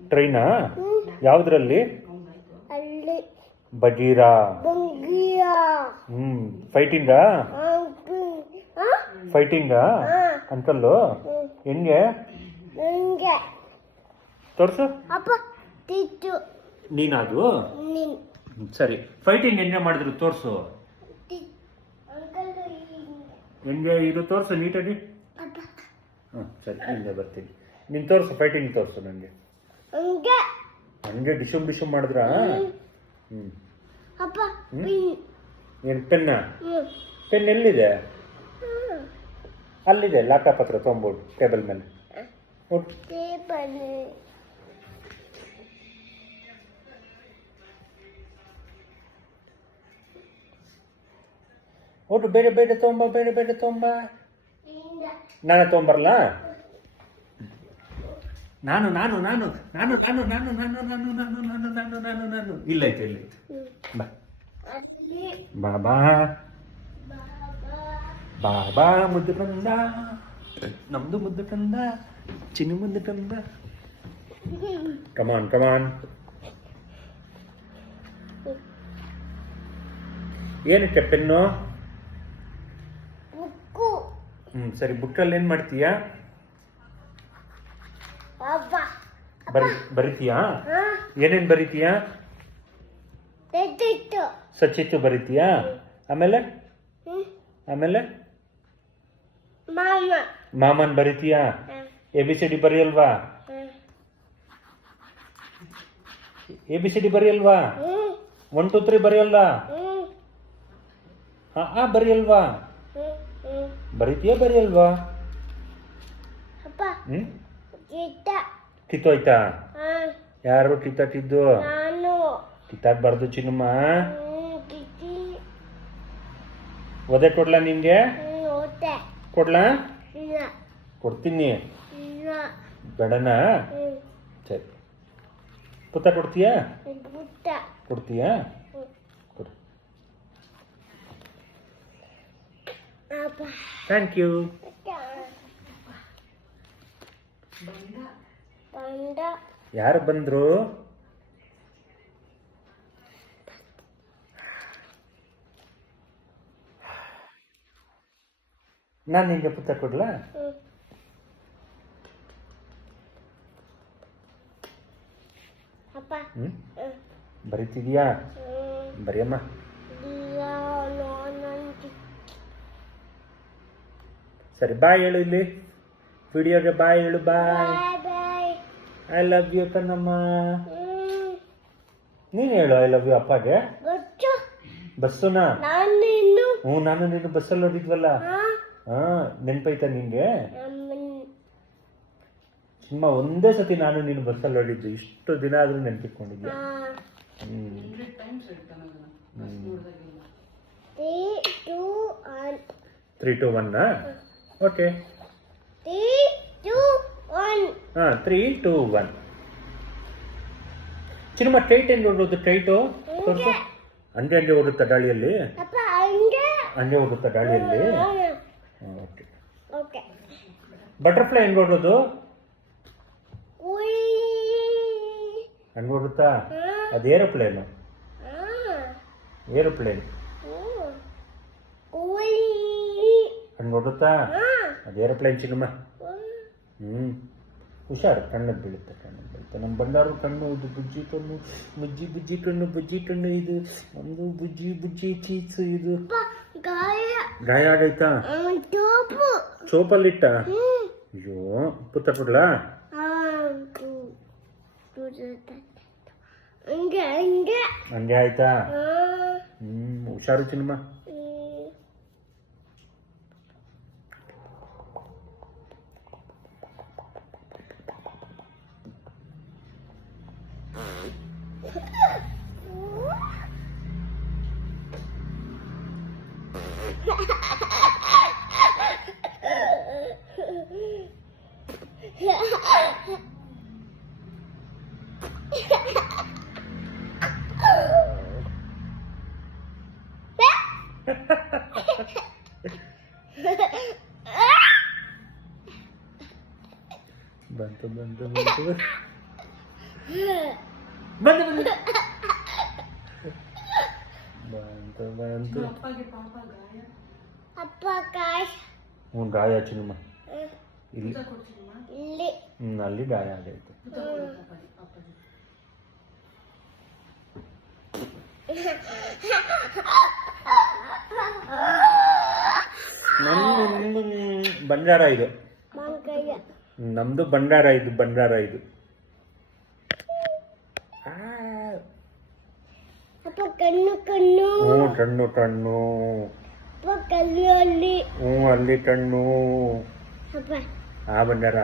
ಟ್ರೈನಾ? ಯಾವುದ್ರಲ್ಲಿ? Bagheera. ಫೈಟಿಂಗಾ? ಫೈಟಿಂಗಾ uncle? ಹೆಂಗೆ ತೋರ್ಸು. ನೀನದು ಸರಿ. ಫೈಟಿಂಗ್ ಹೆಂಗೆ ಮಾಡಿದ್ರು ತೋರ್ಸು. ಹೆಂಗೆ ಇದು ತೋರ್ಸು ನೀಟಾಗಿ. ಸರಿ ಹಿಂಗೆ ಬರ್ತೀನಿ. ನೀನು ತೋರ್ಸು ಫೈಟಿಂಗ್ ತೋರ್ಸು ನನಗೆ. ಹಂಗೆ ಡಿಶುಮ್ ಡಿಶುಮ್ ಮಾಡಿದ್ರ? ಏನು ಪೆನ್ನ? ಪೆನ್ ಎಲ್ಲಿದೆ? ಅಲ್ಲಿದೆ ಲ್ಯಾಪ್ಟಾಪ್ ಹತ್ರ ತೊಗೊಂಬೋದು ಟೇಬಲ್ ಮೇಲೆ. ಒಟ್ಟು ಬೇರೆ ಬೇರೆ ತೊಗೊಂಬ, ಬೇರೆ ಬೇರೆ ತೊಗೊಂಬ. ನಾನೇ ತೊಗೊಂಬರಲ್ಲ? ನಾನು ನಾನು ನಾನು ನಾನು ನಾನು ನಾನು ನಾನು ನಾನು ನಾನು ನಾನು ನಾನು ನಾನು ನಾನು ಇಲ್ಲೈತೆ ಇಲ್ಲೈತೆ. ಬಾ ಬಾಬಾ ಬಾಬಾ ಮುದ್ದು ಕಂದ, ನಮ್ದು ಮುದ್ದು ಕಂದ, ಚಿನ್ನು ಮುದ್ದು ಕಂದ. ಕಮಾನ್ ಕಮಾನ್. ಏನಕ್ಕೆ ಪೆನ್ನು? ಸರಿ, ಬುಕ್ಕಲ್ಲಿ ಏನ್ ಮಾಡ್ತೀಯಾ? ಬರಿತೀಯಾ? ಏನೇನ್ ಬರಿತೀಯಾ? ಸಚಿತ್ತು ಬರಿತೀಯಾ? ಆಮೇಲೆ ಆಮೇಲೆ ಮಾಮನ್ ಬರಿತೀಯಾ? ABCD ಬರೆಯಲ್ವಾ? ABCD ಬರೆಯಲ್ವಾ? 1 2 3 ಬರೆಯಲ್ಲ? ಬರೆಯಲ್ವಾ? ಬರಿತೀಯಾ ಬರೆಯಲ್ವಾ? ಕಿತ್ತೋಯ್ತಾ? ಯಾರು ಕಿತ್ತಿದ್ದು? ಕಿತ್ತಾಕ್ಬಾರ್ದು ಚಿನ್ನಮ್ಮ. ಒದೆ ಕೊಡ್ಲಾ ನಿಂಗೆ? ಕೊಡ್ಲಾ? ಕೊಡ್ತೀನಿ. ಬೇಡನಾ? ಸರಿ. ಪುತ್ತ ಕೊಡ್ತೀಯಾ? ಕೊಡ್ತೀಯಾ? ಕೊಡು. Thank you. ಯಾರು ಬಂದ್ರು? ನಾನು ನಿಂಗೆ ಪುತ್ತ ಕೊಡ್ಲಾ? ಬರೀತಿದೀಯಾ? ಬರಿಯಮ್ಮ. ಸರಿ, ಬಾಯ್ ಹೇಳು. ಇಲ್ಲಿ ವಿಡಿಯೋಗೆ ಬಾಯ್ ಹೇಳು. Bye. I love you Kannamma. ನೀನು ಹೇಳು ಐ ಲವ್ ಯು ಅಪ್ಪಗೆ. ಬಸ್ಸುನಾ? ನಾನು ನೀನು ಬಸ್ಸಲ್ಲಿ ಹೋಗಿದ್ವಲ್ಲ. ನೆನ್ಪೈತಾ ನಿಂಗೆ? ಸುಮ್ಮ ಒಂದೇ ಸತಿ ನಾನು ನೀನು ಬಸ್ಸಲ್ಲಿ ಹೊಡಿದ್ದು. ಇಷ್ಟು ದಿನ ಆದ್ರೂ ನೆನ್ಪಿಟ್ಕೊಂಡಿದ್ದೆ. 3 2 1 ಓಕೆ. 3 2 1. ಚಿನ್ನಮ್ಮ ಟೈಟ್ ಹೆಂಗೆ ಹೋಗೋದು? ಟೈಟು ತೋರಿಸು. ಹಂಗೆ ಹೋಗುತ್ತಾ ಗಾಳಿಯಲ್ಲಿ? ಹಂಗೆ ಹೋಗುತ್ತಾ ಗಾಳಿಯಲ್ಲಿ? ಓಕೆ. ಬಟರ್ಫ್ಲೈ ಹೆಂಗೆ ಹೋಗೋದು? ಹಂಗೆ ಹೋಗುತ್ತಾ? ಅದು ಏರೋಪ್ಲೇನು. ಹಂಗೆ ಹೋಗುತ್ತಾ? ಅದು ಏರೋಪ್ಲೇನ್ ಚಿನ್ನಮ್ಮ. ಹುಷಾರು, ಕಣ್ಣಲ್ಲಿ ಬೀಳುತ್ತೆ. ನಮ್ಮ ಬಂಡಾರು ಕಣ್ಣು ಇದು ಬುಜ್ಜಿ ಕಣ್ಣು, ಬುಜ್ಜಿ ಕಣ್ಣು ಇದು ಒಂದು ಬುಜ್ಜಿ ಚೀಸು. ಇದು ಗಾಯ ಆಗೈತಾ? ಸೋಪಲ್ಲಿಟ್ಟ? ಅಯ್ಯೋ, ಪುತ್ತ ಕೊಡ್ಲಾ? ಹಂಗೆ ಆಯ್ತಾ? ಹುಷಾರು ಚಿನ್ನಮ್ಮ. ಬಂತು ಬಂತು ಬಂತು ಬಂತು ಬಂತು ಅಪ್ಪ ಕಾಯ್ ಹ್ಞೂ ಗಾಯ ಚಿನ್ನಮ್ಮ ಇಲ್ಲಿ ಇಲ್ಲಿ ಅಲ್ಲಿ ಗಾಯ ಆಗೈತೆ ನಮ್ದು ಬಂಡಾರ ಇದು ಮಂಗಯ್ಯ ನಮ್ದು ಬಂಡಾರ ಇದು ಬಂಡಾರ ಇದು ಅಪ್ಪ ಕಣ್ಣು ಕಣ್ಣು ಹ್ಞೂ ಕಣ್ಣು ಕಣ್ಣು ಅಪ್ಪ ಕಣ್ಣು ಅಲ್ಲಿ ಹ್ಞೂ ಅಲ್ಲಿ ಕಣ್ಣು ಅಪ್ಪ ಆ ಬಂಡಾರ